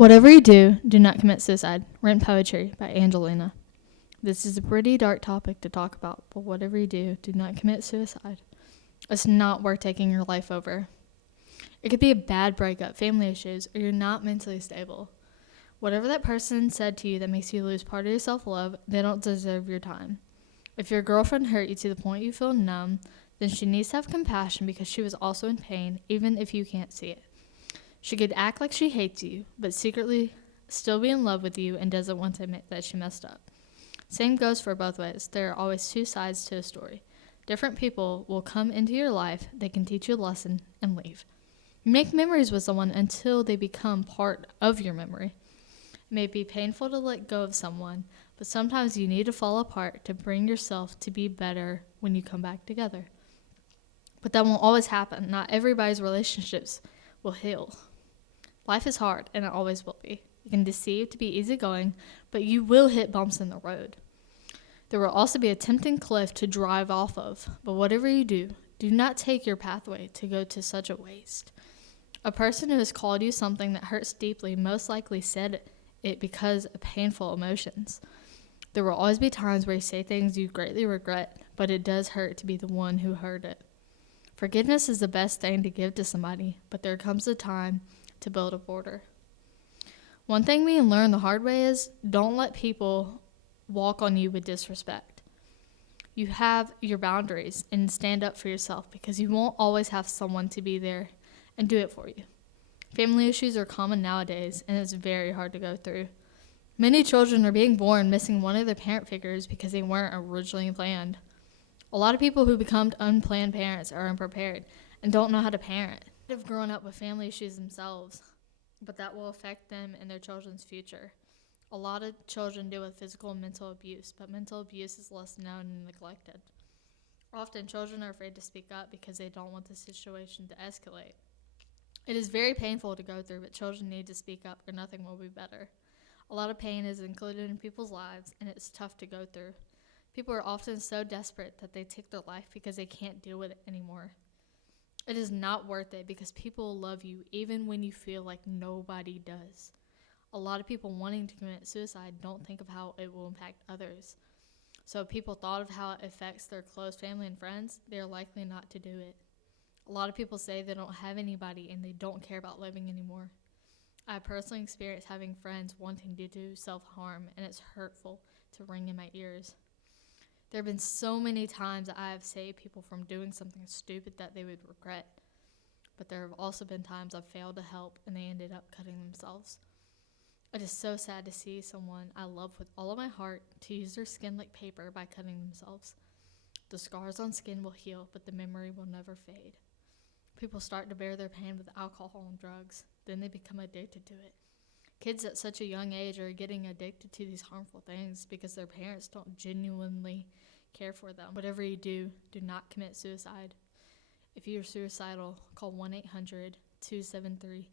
Whatever you do, do not commit suicide. Written poetry by Angelina. This is a pretty dark topic to talk about, but whatever you do not commit suicide. It's not worth taking your life over. It could be a bad breakup, family issues, or you're not mentally stable. Whatever that person said to you that makes you lose part of your self-love, they don't deserve your time. If your girlfriend hurt you to the point you feel numb, then she needs to have compassion because she was also in pain, even if you can't see it. She could act like she hates you, but secretly still be in love with you and doesn't want to admit that she messed up. Same goes for both ways. There are always two sides to a story. Different people will come into your life, they can teach you a lesson, and leave. You make memories with someone until they become part of your memory. It may be painful to let go of someone, but sometimes you need to fall apart to bring yourself to be better when you come back together. But that won't always happen. Not everybody's relationships will heal. Life is hard, and it always will be. You can deceive to be easygoing, but you will hit bumps in the road. There will also be a tempting cliff to drive off of, but whatever you do not take your pathway to go to such a waste. A person who has called you something that hurts deeply most likely said it because of painful emotions. There will always be times where you say things you greatly regret, but it does hurt to be the one who heard it. Forgiveness is the best thing to give to somebody, but there comes a time to build a border. One thing we can learn the hard way is don't let people walk on you with disrespect. You have your boundaries and stand up for yourself because you won't always have someone to be there and do it for you. Family issues are common nowadays, and it's very hard to go through. Many children are being born missing one of their parent figures because they weren't originally planned. A lot of people who become unplanned parents are unprepared and don't know how to parent. Have grown up with family issues themselves, but that will affect them and their children's future. A lot of children deal with physical and mental abuse, but mental abuse is less known and neglected. Often children are afraid to speak up because they don't want the situation to escalate. It is very painful to go through, but children need to speak up or nothing will be better. A lot of pain is included in people's lives, and it's tough to go through. People are often so desperate that they take their life because they can't deal with it anymore. It is not worth it because people love you even when you feel like nobody does. A lot of people wanting to commit suicide don't think of how it will impact others. So if people thought of how it affects their close family and friends, they are likely not to do it. A lot of people say they don't have anybody and they don't care about living anymore. I personally experienced having friends wanting to do self-harm, and it's hurtful to ring in my ears. There have been so many times that I have saved people from doing something stupid that they would regret. But there have also been times I've failed to help and they ended up cutting themselves. It is so sad to see someone I love with all of my heart to use their skin like paper by cutting themselves. The scars on skin will heal, but the memory will never fade. People start to bear their pain with alcohol and drugs. Then they become addicted to it. Kids at such a young age are getting addicted to these harmful things because their parents don't genuinely care for them. Whatever you do not commit suicide. If you're suicidal, call 1-800-273-8255.